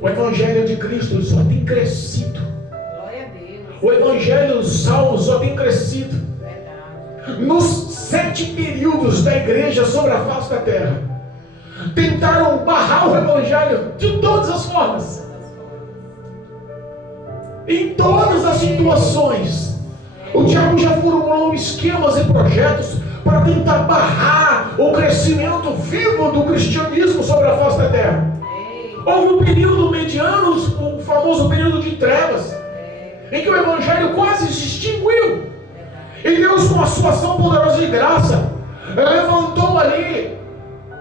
O Evangelho de Cristo só tem crescido. Glória a Deus. O Evangelho salvo só tem crescido. Verdade. Nos 7 períodos da igreja sobre a face da terra, tentaram barrar o Evangelho de todas as formas. Em todas as situações, o diabo já formulou esquemas e projetos para tentar barrar o crescimento vivo do cristianismo sobre a face da terra. Houve um período mediano, o famoso período de trevas, em que o Evangelho quase se extinguiu. E Deus, com a sua ação poderosa de graça, levantou ali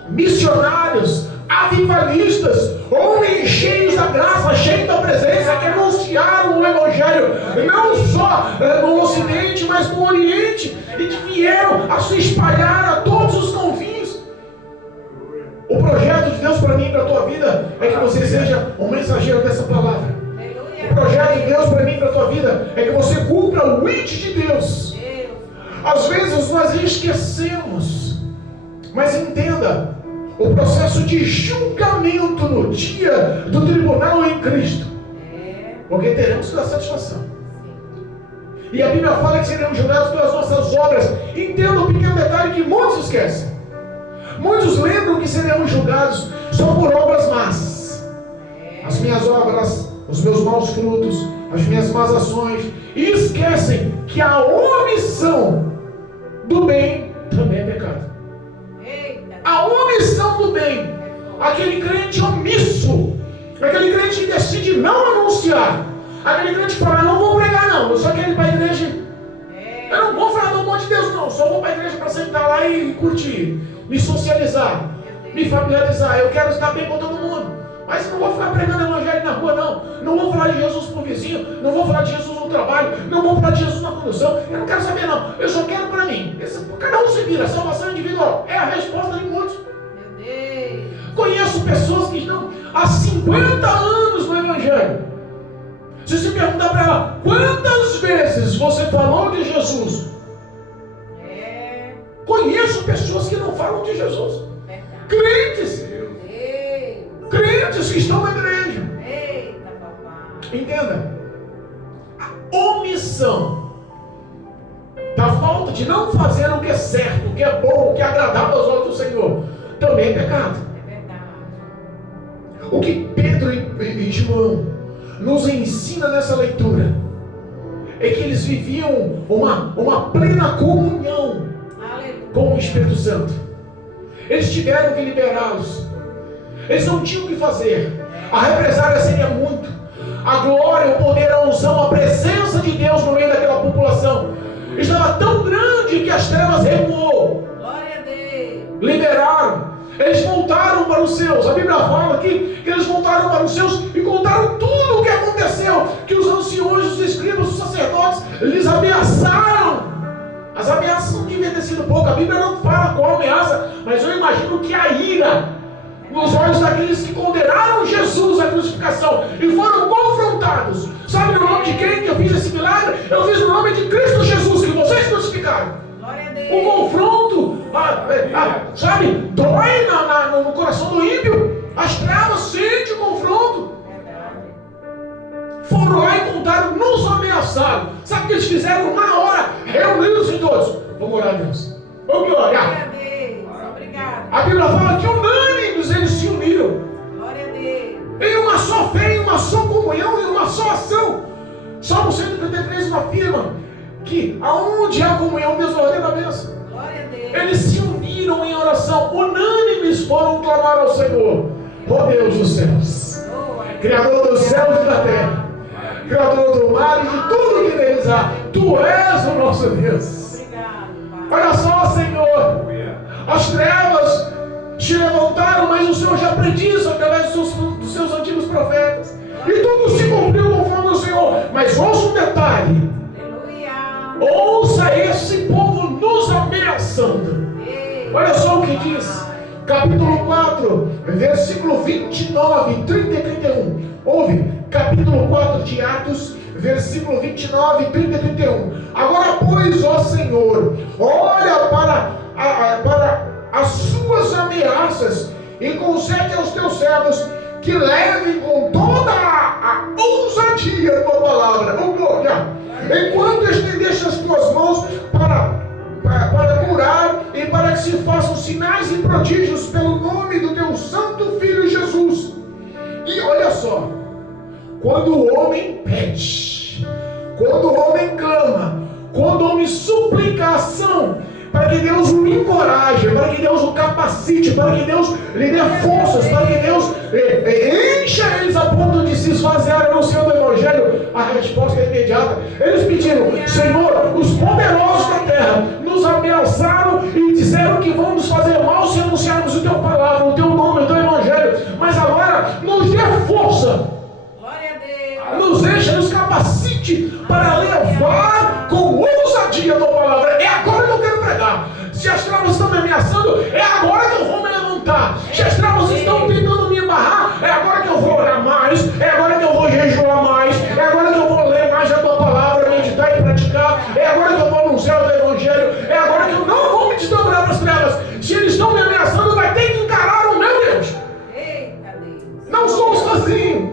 missionários, avivalistas, homens cheios da graça, cheios da presença, que anunciaram o Evangelho, não só no Ocidente, mas no Oriente, e que vieram a se espalhar a todos os confins. O projeto de Deus para mim e para a tua vida é que você seja um mensageiro dessa palavra. O projeto de Deus para mim e para a tua vida é que você cumpra o ID de Deus. Às vezes nós esquecemos, mas entenda, o processo de julgamento no dia do tribunal em Cristo, porque teremos que dar satisfação. E a Bíblia fala que seremos julgados pelas nossas obras. Entenda um pequeno detalhe que muitos esquecem. Muitos lembram que seremos julgados só por obras más. As minhas obras, os meus maus frutos, as minhas más ações, e esquecem que a omissão do bem também é pecado. A omissão do bem, aquele crente omisso, aquele crente que decide não anunciar, aquele crente que fala, não vou pregar não, eu só quero ir para a igreja, eu não vou falar do amor de Deus não, só vou para a igreja para sentar lá e curtir, me socializar, me familiarizar, eu quero estar bem com todo mundo, mas não vou ficar pregando evangelho na rua não vou falar de Jesus para o vizinho, não vou falar de Jesus no trabalho, não vou falar de Jesus na condução, eu não quero saber não, eu só quero para mim. Cada um se vira, salvação individual é a resposta de muitos. Meu Deus. Conheço pessoas que estão há 50 anos no Evangelho. Se você perguntar para ela, quantas vezes você falou de Jesus? Conheço pessoas que não falam de Jesus. Crentes. Crentes que estão na igreja. Eita, papai. Entenda. A omissão da falta de não fazer o que é certo, o que é bom, o que é agradável aos olhos do Senhor, também é pecado. É verdade. O que Pedro e João nos ensina nessa leitura é que eles viviam uma plena comunhão com o Espírito Santo. Eles tiveram que liberá-los. Eles não tinham o que fazer. A represália seria muito. A glória, o poder, a unção, a presença de Deus no meio daquela população estava tão grande que as trevas recuou. Glória a Deus. Liberaram. Eles voltaram para os seus. A Bíblia fala aqui que eles voltaram para os seus e contaram tudo o que aconteceu. Que os anciões, os escribas, os sacerdotes lhes ameaçaram. As ameaças não deviam ter sido pouco. A Bíblia não fala qual ameaça, mas eu imagino que a ira nos olhos daqueles que condenaram Jesus à crucificação e foram confrontados. Sabe no nome de quem que eu fiz esse milagre? Eu fiz no nome de Cristo Jesus, que vocês crucificaram. Glória a Deus. O confronto, sabe, dói no coração do ímpio. As trevas sentem o confronto. Foram lá e contaram, nos ameaçaram. Sabe o que eles fizeram? Na hora, reunidos em todos. Vamos orar a Deus. Vamos orar. Glória a Deus. Obrigado. A Bíblia fala que unânimes eles se uniram. Glória a Deus. Em uma só fé, em uma só comunhão, em uma só ação. Salmo 133 afirma que aonde há comunhão, Deus ordena a bênção. Glória a Deus. Eles se uniram em oração, unânimes foram clamar ao Senhor. Ó Deus dos céus, Criador dos céus e da terra, Criador do mar e de tudo que neles há, Tu és o nosso Deus. Obrigado, Olha só, Senhor, as trevas se levantaram, mas o Senhor já prediz através dos seus antigos profetas, e tudo se cumpriu conforme o Senhor. Mas ouça um detalhe. Aleluia. Ouça esse povo nos ameaçando. Olha só o que diz capítulo 4, versículo 29, 30 e 31. Ouve, capítulo 4 de Atos, versículo 29, 30 e 31. Agora, pois, ó Senhor, olha para as suas ameaças e concede aos teus servos que levem com toda a ousadia a tua palavra, oh glória, enquanto estendeste as tuas mãos para curar e para que se façam sinais e prodígios pelo nome do teu santo Filho Jesus. E olha só, quando o homem pede, quando o homem clama, quando o homem suplica a ação, para que Deus o encoraje, para que Deus o capacite, para que Deus lhe dê forças, para que Deus encha eles a ponto de se esvaziarem no seu Evangelho, a resposta é imediata. Eles pediram: Senhor, os poderosos da terra nos ameaçaram e disseram que vão nos fazer mal se anunciarmos o teu palavra, o teu nome, o teu Evangelho, mas agora nos dê força, nos encha, nos capacite para levar com ousadia a tua palavra. É agora que eu quero pregar. Se as travas estão me ameaçando, é agora que eu vou me levantar. Se as travas estão tentando me embarrar, é agora que eu vou orar mais, é agora que eu vou jejuar mais, é agora que eu vou ler mais a tua palavra, meditar e praticar, é agora que eu vou anunciar o teu Evangelho, é agora que eu não vou me desdobrar para as trevas. Se eles estão me ameaçando, vai ter que encarar o meu Deus. Não somos sozinhos.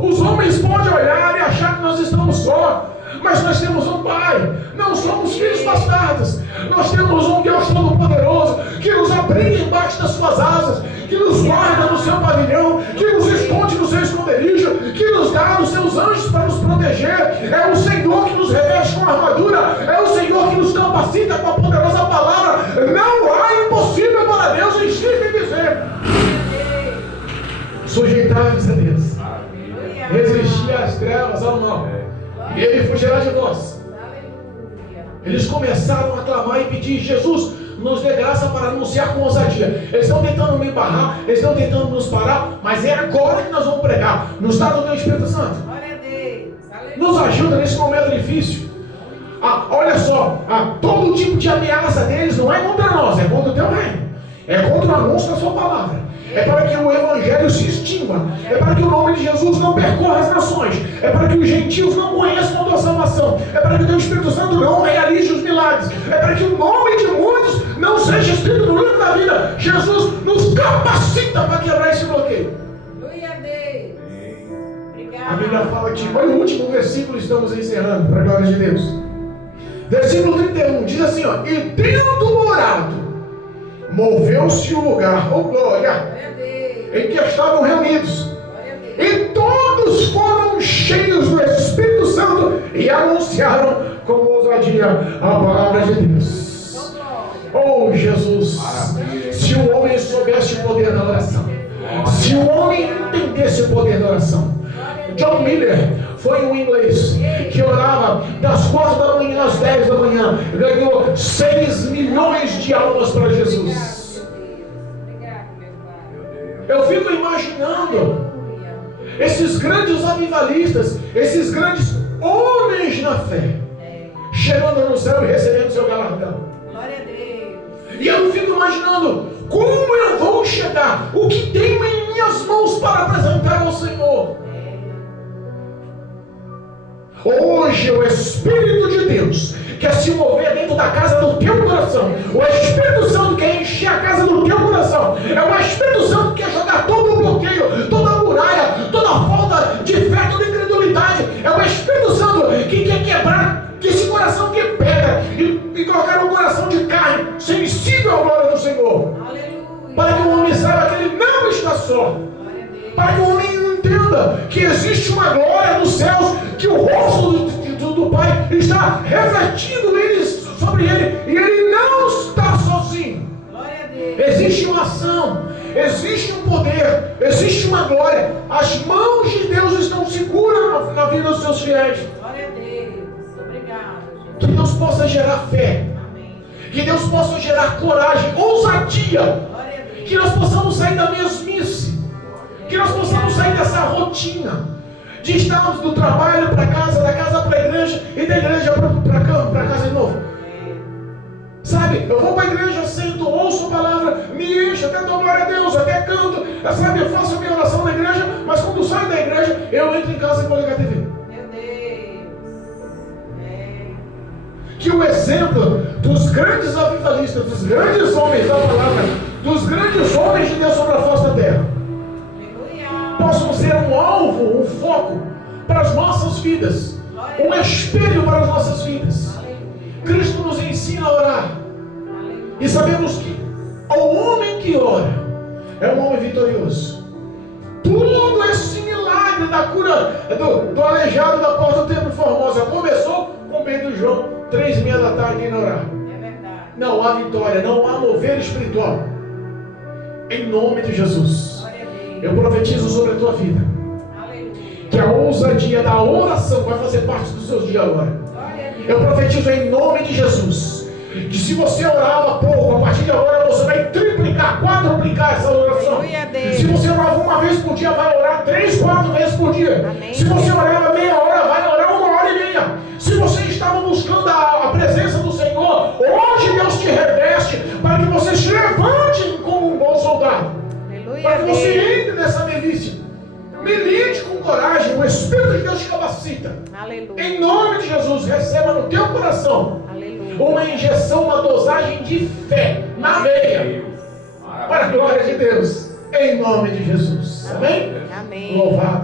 Os homens podem olhar e achar que nós estamos só, mas nós temos um Pai, não somos filhos bastardos. Nós temos um Deus Todo-Poderoso que nos abriga embaixo das suas asas, que nos guarda no seu pavilhão, que nos esconde no seu esconderijo, que nos dá os seus anjos para nos proteger. É o Senhor que nos reveste com armadura, é o Senhor que nos capacita com a poderosa palavra. Não há impossível para Deus, insiste em dizer: sujeitai-vos a Deus, resistir às trevas, ao mal, e ele fugirá de vós. Eles começaram a clamar e pedir: Jesus, nos dê graça para anunciar com ousadia. Eles estão tentando me barrar, eles estão tentando nos parar, mas é agora que nós vamos pregar. Nos dá do teu Espírito Santo. Nos ajuda nesse momento difícil. Olha só, todo tipo de ameaça deles não é contra nós, é contra o teu reino, é contra o anúncio da sua palavra. É para que o Evangelho se extinga, é para que o nome de Jesus não percorra as nações, é para que os gentios não conheçam a tua salvação, é para que o teu Espírito Santo não realize os milagres, é para que o nome de muitos não seja escrito no livro da vida. Jesus nos capacita para quebrar esse bloqueio. A Bíblia fala que, olha o último versículo, estamos encerrando, para a glória de Deus. Versículo 31 diz assim: e tendo orado, moveu-se o lugar, oh glória, em que estavam reunidos, e todos foram cheios do Espírito Santo e anunciaram com ousadia a palavra de Deus. Oh Jesus, se o homem soubesse o poder da oração, se o homem entendesse o poder da oração. John Miller foi um inglês que orava das 4 da manhã às 10 da manhã, ganhou 6 milhões de almas para Jesus. Eu fico imaginando esses grandes avivalistas, esses grandes homens na fé, chegando no céu e recebendo seu galardão. E eu fico imaginando: como eu vou chegar? O que tenho em minhas mãos para apresentar ao Senhor? Hoje o Espírito de Deus quer se mover dentro da casa do teu coração. O Espírito Santo quer encher a casa do teu coração. É o Espírito Santo que quer jogar todo o bloqueio, toda a muralha, toda a falta de fé, toda a incredulidade. É o Espírito Santo que quer quebrar esse coração que pega e colocar um coração de carne, sensível à glória do Senhor. Aleluia. Para que o homem saiba que ele não está só. Para que o homem entenda que existe uma glória nos céus, que o rosto do Pai está refletindo sobre ele, e ele não está sozinho. Existe uma ação, existe um poder, existe uma glória. As mãos de Deus estão seguras na vida dos seus fiéis. Glória a Deus. Obrigado. Que Deus possa gerar fé. Amém. Que Deus possa gerar coragem, ousadia. Que nós possamos sair da mesmice. Que nós possamos sair dessa rotina de estarmos do trabalho para casa, da casa para a igreja e da igreja para casa de novo. Sabe? Sabe, eu vou para a igreja, sento, ouço a palavra, me encho, até dou glória a Deus, até canto, sabe, eu faço a minha oração na igreja, mas quando saio da igreja, eu entro em casa e vou ligar a TV. Meu Deus. Que o exemplo dos grandes avivalistas, dos grandes homens da palavra, dos grandes homens de Deus sobre a face da terra, possam ser um alvo, um foco para as nossas vidas, um espelho para as nossas vidas. Cristo nos ensina a orar, e sabemos que o homem que ora é um homem vitorioso. Todo esse milagre da cura do aleijado da porta do Templo Formosa começou com Pedro e João, 3:30 da tarde, indo orar. É verdade. Não há vitória, não há mover espiritual. Em nome de Jesus, Glória a Deus. eu profetizo sobre a tua vida Aleluia. que a ousadia da oração vai fazer parte dos seus dias agora. Glória a Deus. Eu profetizo em nome de Jesus que se você orava pouco, a partir de agora você vai triplicar, quadruplicar essa oração. Aleluia a Deus. Se você orava uma vez por dia, vai orar 3, 4 vezes por dia. Amém. Se você orava meia hora, vai orar 1h30. Se você estava buscando a presença do Senhor, hoje Deus te reveste para que você se levante como um bom soldado. Aleluia Para a que você Deus. entre nessa milícia. Milite com coragem, o Espírito de Deus te capacita. Aleluia. Em nome de Jesus, receba no teu coração Aleluia. uma injeção, uma dosagem de fé na veia, para a glória de Deus, em nome de Jesus. Amém? Amém. Louvado